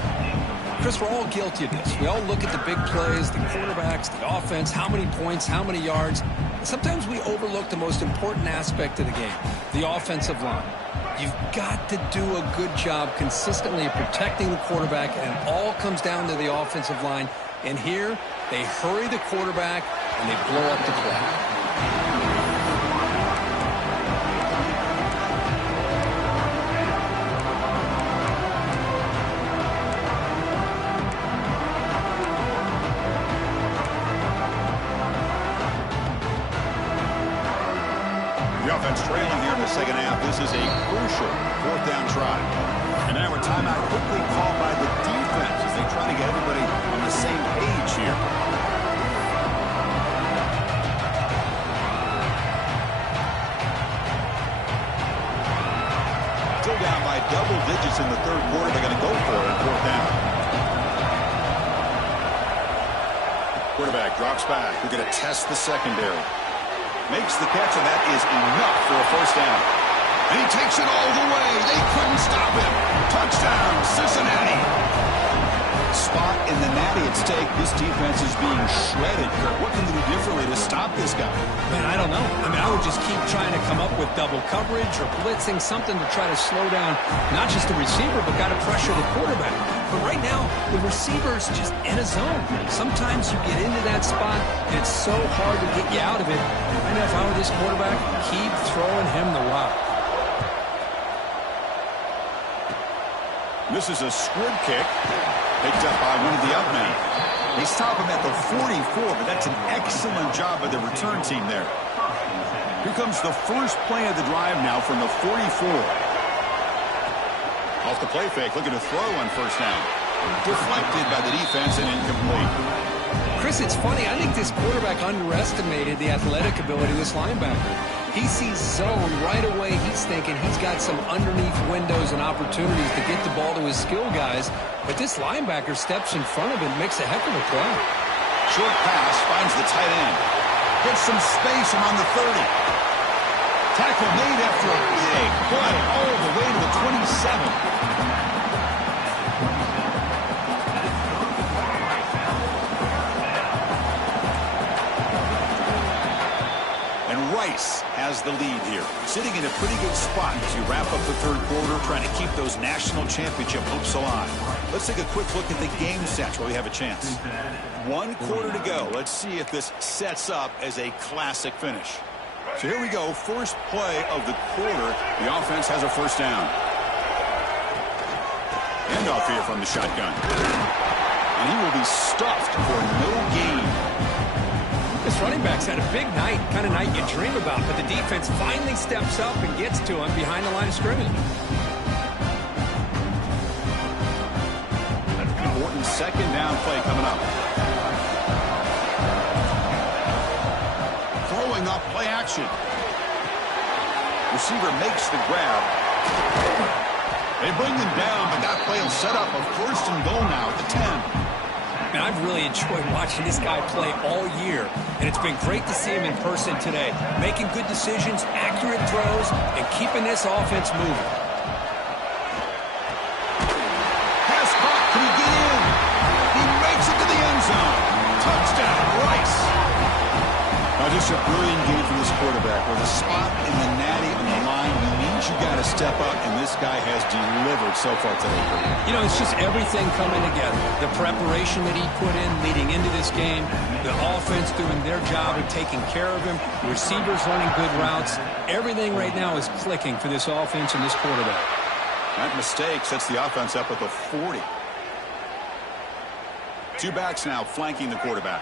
Chris, we're all guilty of this. We all look at the big plays, the quarterbacks, the offense, how many points, how many yards. Sometimes we overlook the most important aspect of the game, the offensive line. You've got to do a good job consistently protecting the quarterback, and it all comes down to the offensive line. And here, they hurry the quarterback, and they blow up the play. The offense trailing here in the second half. This is a crucial fourth down try. And now a timeout quickly called by the defense as they try to get everybody on the same page here. Still down by double digits in the third quarter. They're going to go for it on fourth down. Quarterback drops back. We're going to test the secondary. Makes the catch, and that is enough for a first down. And he takes it all the way. They couldn't stop him. Touchdown, Cincinnati. Spot in the natty at stake. This defense is being shredded. Kurt, what can they do differently to stop this guy? Man, I don't know. I mean, I would just keep trying to come up with double coverage or blitzing, something to try to slow down not just the receiver, but got to pressure the quarterback. But right now, the receiver's just in a zone. Sometimes you get into that spot, and it's so hard to get you out of it. I know if I were this quarterback, keep throwing him the rock. This is a squib kick. Picked up by one of the up men. They stop him at the 44, but that's an excellent job by the return team there. Here comes the first play of the drive now from the 44. Off the play fake, looking to throw on first down. Deflected by the defense and incomplete. Chris, it's funny. I think this quarterback underestimated the athletic ability of this linebacker. He sees zone right away. He's thinking he's got some underneath windows and opportunities to get the ball to his skill guys. But this linebacker steps in front of him, makes a heck of a play. Short pass, finds the tight end. Gets some space around the 30. Tackle made after a big play all the way to the 27. Rice has has the lead here, sitting in a pretty good spot as you wrap up the third quarter, trying to keep those national championship hopes alive. Let's take a quick look at the game stats while we have a chance. 1 quarter to go. Let's see if this sets up as a classic finish. So here we go. First play of the quarter. The offense has a first down. Handoff here from the shotgun. And he will be stuffed for no gain. This running back's had a big night, kind of night you dream about, but the defense finally steps up and gets to him behind the line of scrimmage. Important second down play coming up. Throwing off play action. Receiver makes the grab. They bring them down, but that play will set up a first and goal now at the 10. And I've really enjoyed watching this guy play all year, and it's been great to see him in person today, making good decisions, accurate throws, and keeping this offense moving. Pass caught. Can he get in? He makes it to the end zone. Touchdown, Rice. Now, just a brilliant game from this quarterback. With a spot in the natty on the line, he means you got to step up, and this guy has delivered so far today. You know, it's just everything coming together. The preparation that he put in leading into this game, the offense doing their job of taking care of him, receivers running good routes. Everything right now is clicking for this offense and this quarterback. That mistake sets the offense up at the 40. 2 backs now flanking the quarterback.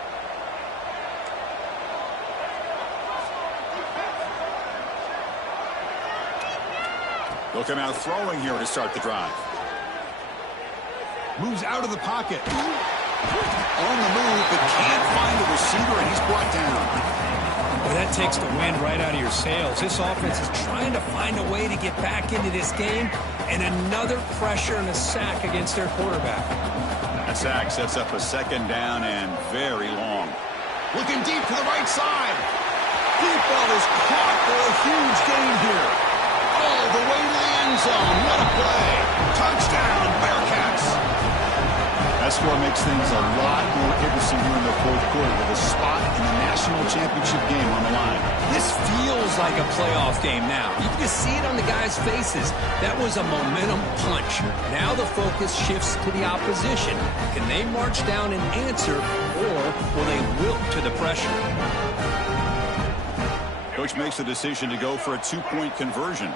They'll come out throwing here to start the drive. Moves out of the pocket. On the move, but can't find the receiver, and he's brought down. Well, that takes the wind right out of your sails. This offense is trying to find a way to get back into this game, and another pressure and a sack against their quarterback. That sack sets up a second down and very long. Looking deep to the right side. Deep ball is caught for a huge gain here. All the way to the end zone. What a play. Touchdown, Bearcats. That score makes things a lot more interesting here in the fourth quarter with a spot in the national championship game on the line. This feels like a playoff game now. You can just see it on the guys' faces. That was a momentum punch. Now the focus shifts to the opposition. Can they march down and answer, or will they wilt to the pressure? Coach makes the decision to go for a 2-point conversion.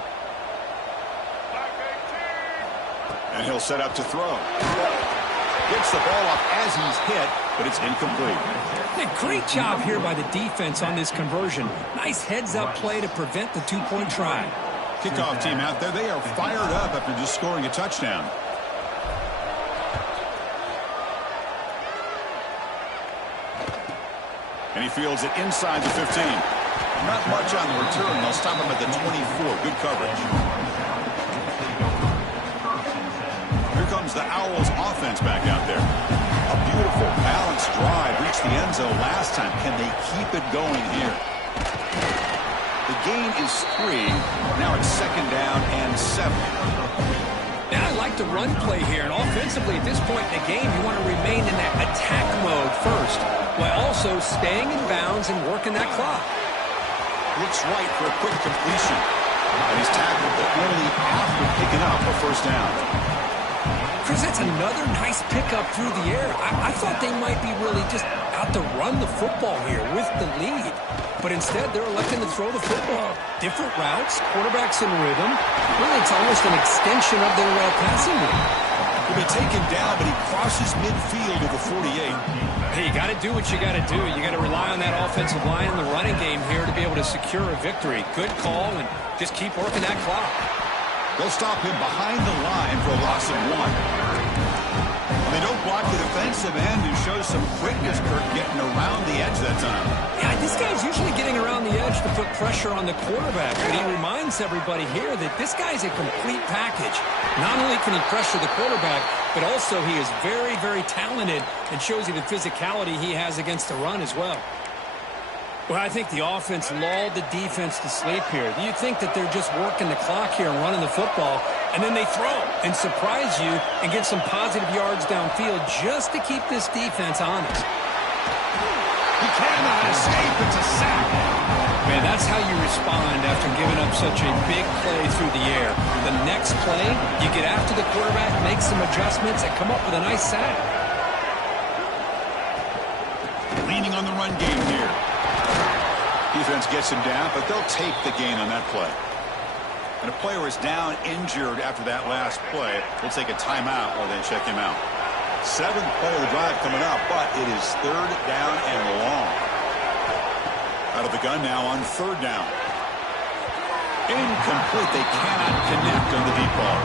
And he'll set up to throw. Gets the ball up as he's hit, but it's incomplete. Great job here by the defense on this conversion. Nice heads-up play to prevent the 2-point try. Kickoff team out there, they are fired up after just scoring a touchdown. And he fields it inside the 15. Not much on the return. They'll stop him at the 24. Good coverage. Here comes the Owls offense back out there. A beautiful balanced drive. Reached the end zone last time. Can they keep it going here? The gain is 3. Now it's second down and 7. Now I like the run play here. And offensively at this point in the game, you want to remain in that attack mode first, while also staying in bounds and working that clock. Looks right for a quick completion. And he's tackled, but only after picking up a first down. Chris, that's another nice pickup through the air. I thought they might be really just out to run the football here with the lead. But instead, they're electing to throw the football. Different routes, quarterbacks in rhythm. Really, it's almost an extension of their passing game. He'll be taken down, but he crosses midfield to the 48. Hey, you got to do what you got to do. You got to rely on that offensive line in the running game here to be able to secure a victory. Good call, and just keep working that clock. They'll stop him behind the line for a loss of 1. They don't block the defensive end and show some quickness, Kirk, getting around the edge that time. Yeah, this guy's usually getting around the edge to put pressure on the quarterback, but he reminds everybody here that this guy's a complete package. Not only can he pressure the quarterback, but also he is very, very talented and shows you the physicality he has against the run as well. Well, I think the offense lulled the defense to sleep here. Do you think that they're just working the clock here and running the football, and then they throw and surprise you and get some positive yards downfield just to keep this defense honest? He cannot escape. It's a sack. Man, that's how you respond after giving up such a big play through the air. The next play, you get after the quarterback, make some adjustments, and come up with a nice sack. Leaning on the run game here. Defense gets him down, but they'll take the gain on that play. And a player is down injured after that last play. We'll take a timeout while they check him out. 7th play of the drive coming up, but it is 3rd down and long. Out of the gun now on 3rd down. Incomplete. They cannot connect on the deep ball.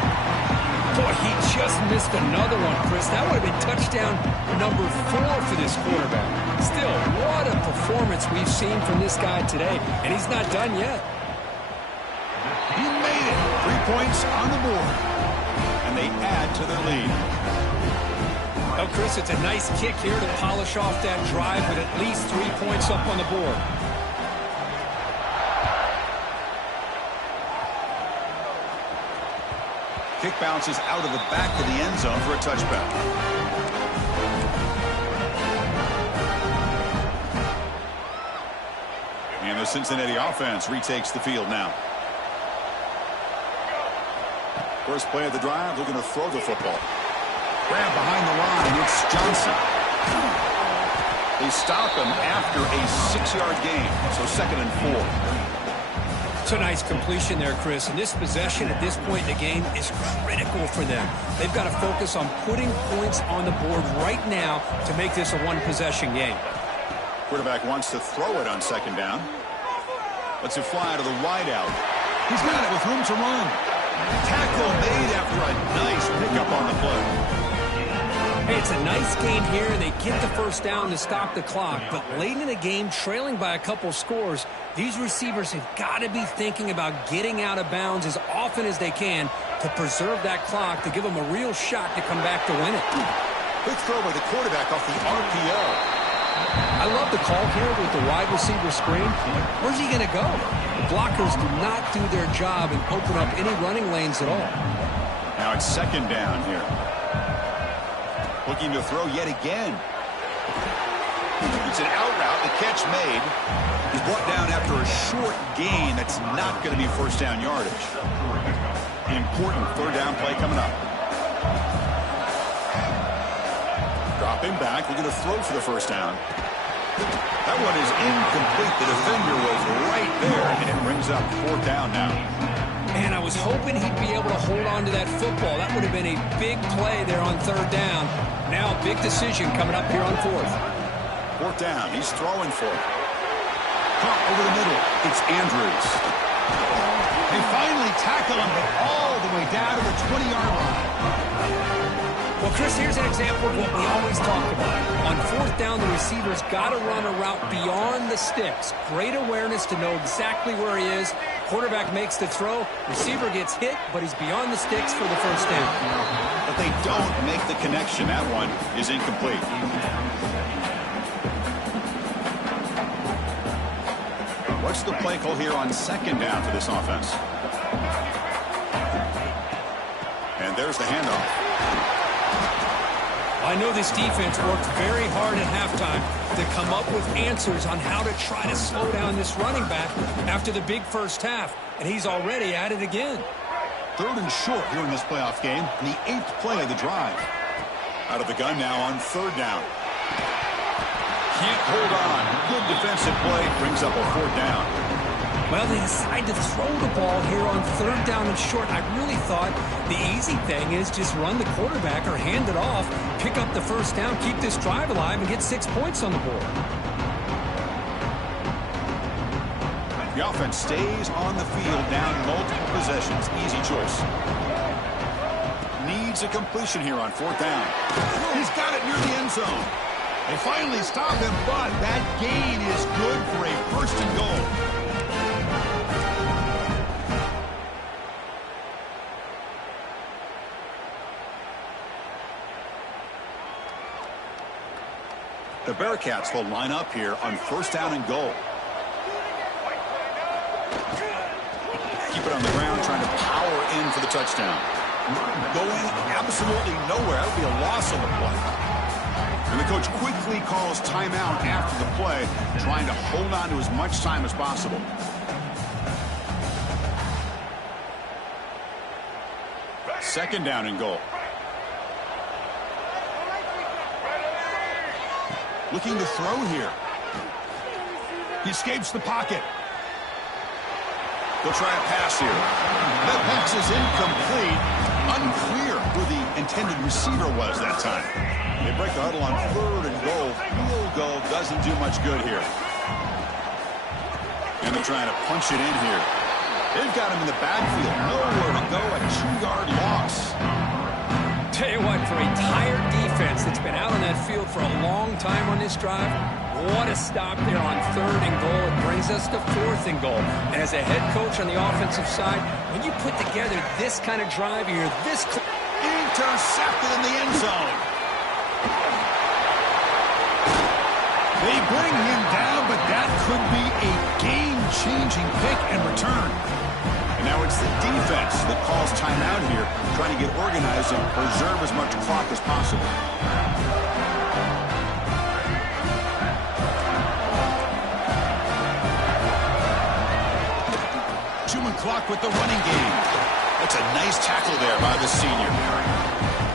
Boy, he just missed another one, Chris. That would have been touchdown number 4 for this quarterback. Still, what a performance we've seen from this guy today, and he's not done yet. He made it. 3 points on the board. And they add to their lead. Oh, Chris, it's a nice kick here to polish off that drive with at least 3 points up on the board. Kick bounces out of the back of the end zone for a touchback. And the Cincinnati offense retakes the field now. First play of the drive, looking to throw the football. Grab behind the line, it's Johnson. They stop him after a 6-yard gain, so 2nd and 4. It's a nice completion there, Chris. And this possession at this point in the game is critical for them. They've got to focus on putting points on the board right now to make this a one-possession game. Quarterback wants to throw it on 2nd down. Lets it fly to the wideout. He's got it with room to run. Tackle made after a nice pickup on the play. Hey, it's a nice gain here. They get the first down to stop the clock. But late in the game, trailing by a couple scores, these receivers have got to be thinking about getting out of bounds as often as they can to preserve that clock, to give them a real shot to come back to win it. Quick throw by the quarterback off the RPO. I love the call here with the wide receiver screen. Where's he going to go? Blockers do not do their job and open up any running lanes at all. Now it's 2nd down here. Looking to throw yet again. It's an out route. The catch made. He's brought down after a short gain. That's not going to be first down yardage. Important 3rd down play coming up. Dropping back. We're going to throw for the first down. That one is incomplete. The defender was right there, and it brings up 4th down now. Man, I was hoping he'd be able to hold on to that football. That would have been a big play there on 3rd down. Now a big decision coming up here on 4th. 4th down. He's throwing for it. Pump over the middle. It's Andrews. They finally tackle him, but all the way down to the 20-yard line. Well, Chris, here's an example of what we always talk about. On 4th down, the receiver's got to run a route beyond the sticks. Great awareness to know exactly where he is. Quarterback makes the throw. Receiver gets hit, but he's beyond the sticks for the first down. But they don't make the connection. That one is incomplete. What's the play call here on 2nd down for this offense? And there's the handoff. I know this defense worked very hard at halftime to come up with answers on how to try to slow down this running back after the big first half, and he's already at it again. 3rd and short here in this playoff game, and the 8th play of the drive. Out of the gun now on 3rd down. Can't hold on. Good defensive play, brings up a 4th down. Well, they decide to throw the ball here on 3rd down and short. I really thought the easy thing is just run the quarterback or hand it off, pick up the first down, keep this drive alive, and get 6 points on the board. The offense stays on the field, down multiple possessions. Easy choice. Needs a completion here on 4th down. He's got it near the end zone. They finally stop him, but that gain is good for a 1st and goal. The Bearcats will line up here on 1st down and goal. Keep it on the ground, trying to power in for the touchdown. Going absolutely nowhere. That would be a loss on the play. And the coach quickly calls timeout after the play, trying to hold on to as much time as possible. Second down and goal. Looking to throw here. He escapes the pocket. They'll try a pass here. That pass is incomplete. Unclear who the intended receiver was that time. They break the huddle on third and goal. Field goal doesn't do much good here. And they're trying to punch it in here. They've got him in the backfield. Nowhere to go. A 2-yard loss. Tell you what, for a tired defense that's been out on that field for a long time on this drive, what a stop there on third and goal. It brings us to fourth and goal. And as a head coach on the offensive side, when you put together this kind of drive, you're this close. Intercepted in the end zone. They bring him down, but that could be a game-changing pick and return. And now it's the defense that calls timeout here, trying to get organized and preserve as much clock as possible. Clock with the running game. That's a nice tackle there by the senior.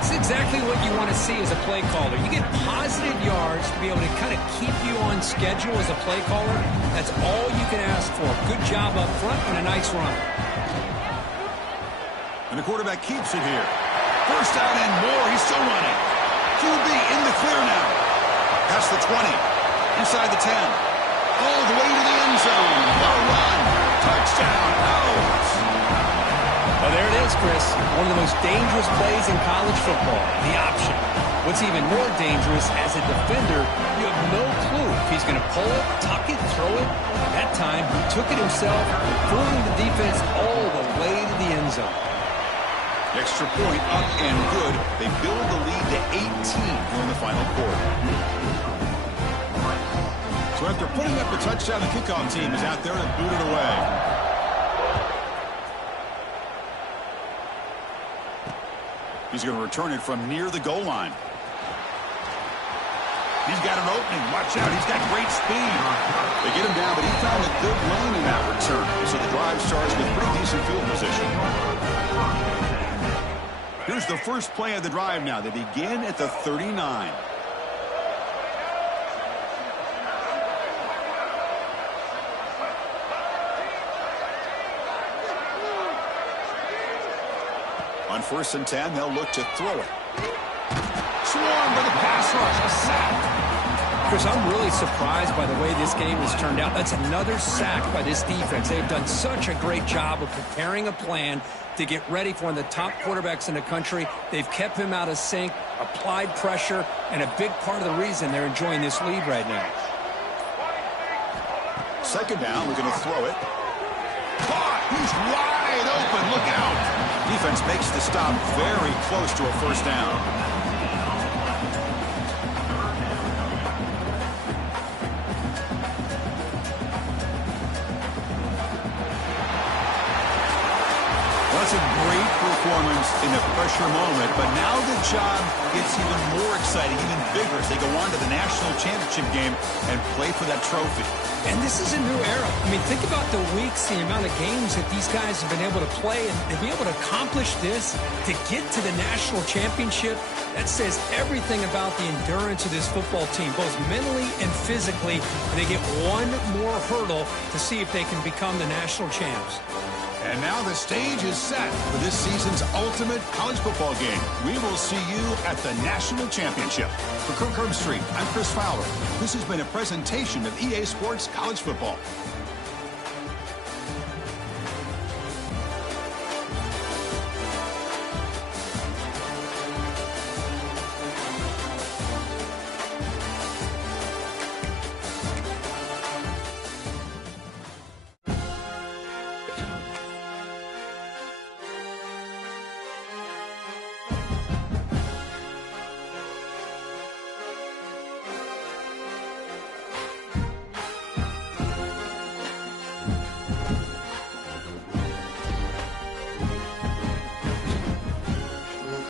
It's exactly what you want to see as a play caller. You get positive yards to be able to kind of keep you on schedule as a play caller. That's all you can ask for. Good job up front and a nice run. And the quarterback keeps it here. First down and more. He's still running. QB in the clear now. Past the 20. Inside the 10. All the way to the end zone. The run. Touchdown. Out. Well, there it is, Chris. One of the most dangerous plays in college football, the option. What's even more dangerous, as a defender, you have no clue if he's going to pull it, tuck it, throw it. That time, he took it himself, fooling the defense all the way to the end zone. Extra point up and good. They build the lead to 18 in the final quarter. So after putting up a touchdown, the kickoff team is out there to boot it away. He's going to return it from near the goal line. He's got an opening. Watch out. He's got great speed. They get him down, but he found a good lane in that return. So the drive starts with pretty decent field position. Here's the first play of the drive now. They begin at the 39. On 1st and 10, they'll look to throw it. Swarmed by the pass rush. A sack. Chris, I'm really surprised by the way this game has turned out. That's another sack by this defense. They've done such a great job of preparing a plan to get ready for one of the top quarterbacks in the country. They've kept him out of sync, applied pressure, and a big part of the reason they're enjoying this lead right now. Second down, we're going to throw it. Caught! He's wide open. Look out! Defense makes the stop very close to a first down. Well, that's a great performance in a pressure moment, but now the job gets even more exciting, even bigger as they go on to the national championship game and play for that trophy. And this is a new era. I mean, think about the weeks, the amount of games that these guys have been able to play, and to be able to accomplish this, to get to the national championship, that says everything about the endurance of this football team, both mentally and physically. And they get one more hurdle to see if they can become the national champs. And now the stage is set for this season's ultimate college football game. We will see you at the national championship. For Kirk Herbstreit, I'm Chris Fowler. This has been a presentation of EA Sports College Football.